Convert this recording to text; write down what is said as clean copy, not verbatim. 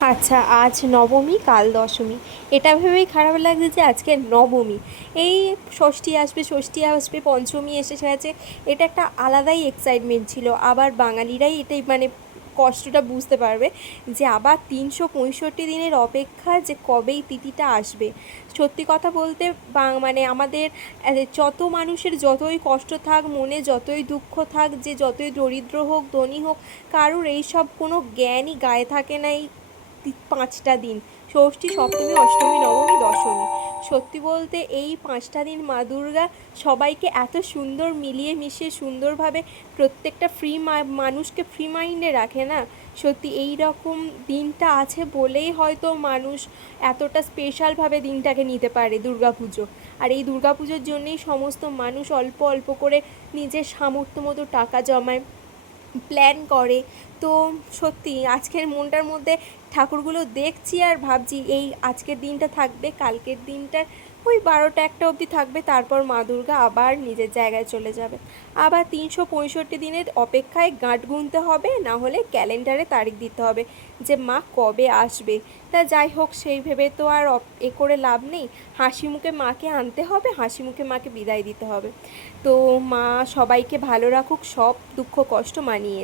আচ্ছা, আজ নবমী কাল দশমী। এটা ভেবেই খারাপ লাগছে যে আজকে নবমী। এই ষষ্ঠী আসবে, পঞ্চমী এসে গেছে। এটা একটা আলাদাই এক্সাইটমেন্ট ছিল। আবার বাঙালিরাই এটাই মানে কষ্টটা বুঝতে পারবে যে আবার ৩৬৫ দিনের অপেক্ষা যে কবেই তিথিটা আসবে। সত্যি কথা বলতে মানে আমাদের যত মানুষের যতই কষ্ট থাক, মনে যতই দুঃখ থাক, যে যতই দরিদ্র হোক ধনী হোক, কারুর এইসব কোনো জ্ঞানই গায়ে থাকে না এই 5টা দিন: ষষ্ঠী, সপ্তমী, অষ্টমী, নবমী, দশমী। সত্যি বলতে এই 5টা দিন মা দুর্গা সবাইকে এত সুন্দর মিলিয়ে মিশিয়ে সুন্দরভাবে প্রত্যেকটা মানুষকে ফ্রি মাইন্ডে রাখে না। সত্যি এই রকম দিনটা আছে বলেই হয়তো মানুষ এতটা স্পেশালভাবে দিনটাকে নিতে পারে দুর্গাপুজো। আর এই দুর্গাপুজোর জন্যেই সমস্ত মানুষ অল্প অল্প করে নিজের সামর্থ্য মতো টাকা জমায়, প্ল্যান করে। তো সত্যি আজকের মনটার মধ্যে ঠাকুরগুলো দেখছি আর ভাবছি এই আজকের দিনটা থাকবে, কালকের দিনটার ওই 12টা 1টা অবধি থাকবে, তারপর মা দুর্গা আবার নিজের জায়গায় চলে যাবে। আবার ৩৬৫ দিনের অপেক্ষায় গাঁট গুনতে হবে, না হলে ক্যালেন্ডারে তারিখ দিতে হবে যে মা কবে আসবে। তা যাই হোক, সেই ভেবে তো আর এ করে লাভ নেই। হাসি মুখে মাকে আনতে হবে, হাসি মুখে মাকে বিদায় দিতে হবে। তো মা সবাইকে ভালো রাখুক, সব দুঃখ কষ্ট মানিয়ে।